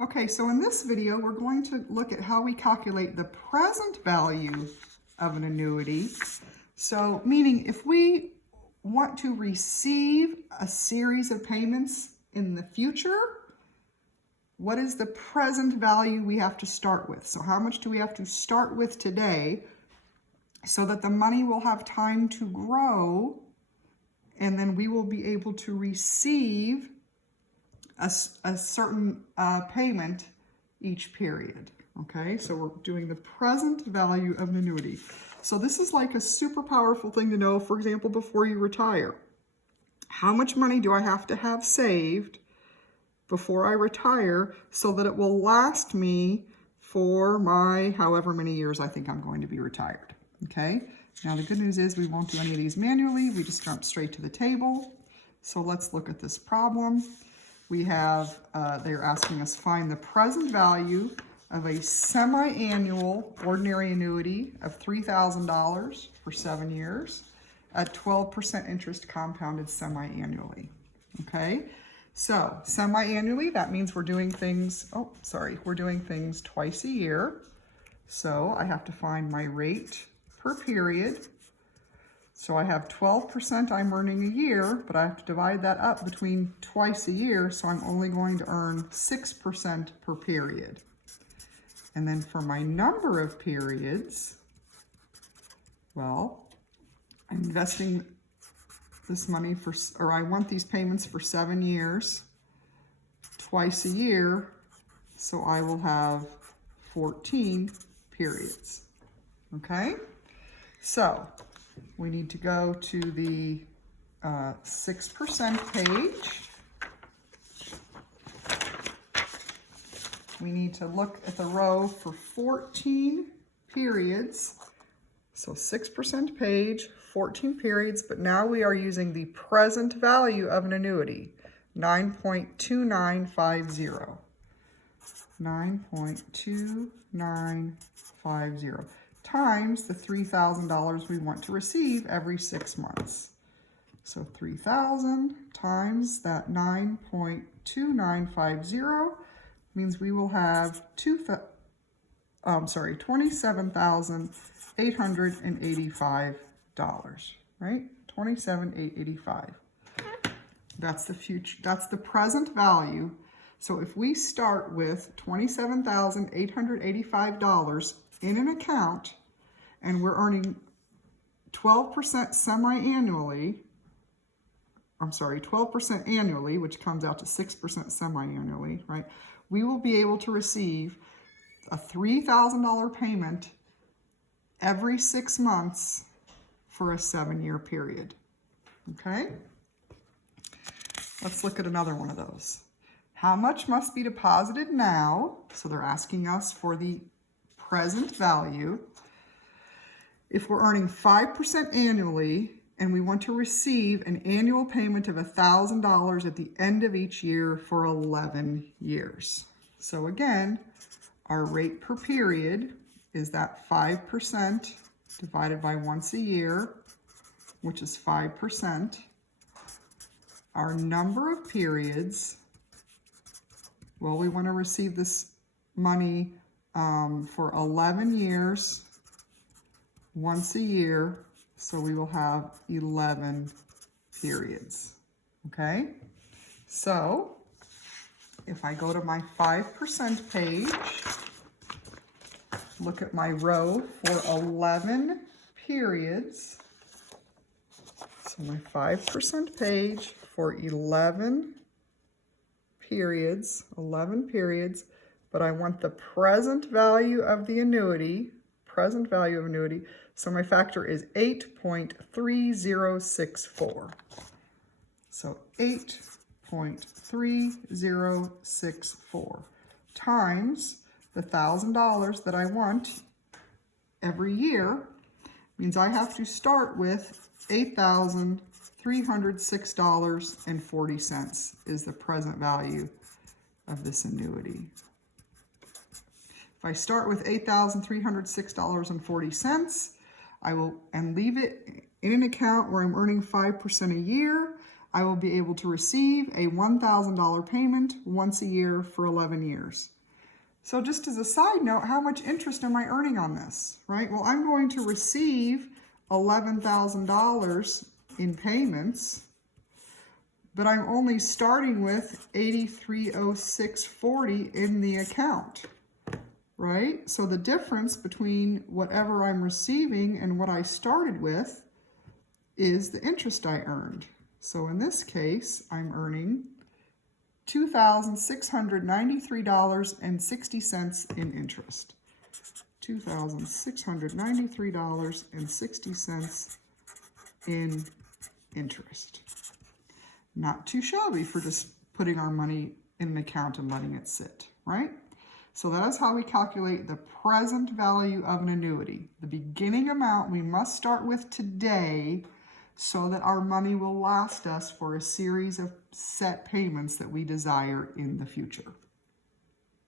Okay, so in this video, we're going to look at how we calculate the present value of an annuity. So, meaning if we want to receive a series of payments in the future, what is the present value we have to start with? So how much do we have to start with today so that the money will have time to grow, and then we will be able to receive a certain payment each period. Okay, so we're doing the present value of an annuity. So this is like a super powerful thing to know, for example, before you retire. How much money do I have to have saved before I retire so that it will last me for my however many years I think I'm going to be retired? Okay, now the good news is we won't do any of these manually. We just jump straight to the table. So let's look at this problem. We have, they're asking us find the present value of a semi-annual ordinary annuity of $3,000 for 7 years at 12% interest compounded semi-annually. Okay, so semi-annually, that means we're doing things, we're doing things twice a year. So I have to find my rate per period. So I have 12% I'm earning a year, but I have to divide that up between twice a year, so I'm only going to earn 6% per period. And then for my number of periods, well, I'm investing this money or I want these payments for 7 years, twice a year, so I will have 14 periods. Okay? So we need to go to the 6% page. We need to look at the row for 14 periods. So 6% page, 14 periods, but now we are using the present value of an annuity, 9.2950. 9.2950 times the $3,000 we want to receive every 6 months. So 3,000 times that 9.2950 means we will have $27,885, right? $27,885. That's the future. That's the present value. So if we start with $27,885 in an account and we're earning 12% semi-annually, 12% annually, which comes out to 6% semi-annually, right? We will be able to receive a $3,000 payment every 6 months for a 7-year period. Okay? Let's look at another one of those. How much must be deposited now? So they're asking us for the present value. If we're earning 5% annually and we want to receive an annual payment of $1,000 at the end of each year for 11 years. So again, our rate per period is that 5% divided by once a year, which is 5%. Our number of periods, well, we want to receive this money for 11 years, once a year, so we will have 11 periods, okay? So, if I go to my 5% page, look at my row for 11 periods. So my 5% page for 11 periods, but I want the present value of the annuity, so my factor is 8.3064. So 8.3064 times the $1,000 that I want every year means I have to start with $8,306.40 is the present value of this annuity. If I start with $8,306.40, I will leave it in an account where I'm earning 5% a year. I will be able to receive a $1,000 payment once a year for 11 years. So just as a side note, how much interest am I earning on this, right? Well, I'm going to receive $11,000 in payments, but I'm only starting with $83,0640 in the account, right? So the difference between whatever I'm receiving and what I started with is the interest I earned. So in this case, I'm earning $2,693.60 in interest. $2,693.60 in interest. Not too shabby for just putting our money in an account and letting it sit, right? So that is how we calculate the present value of an annuity. The beginning amount we must start with today so that our money will last us for a series of set payments that we desire in the future.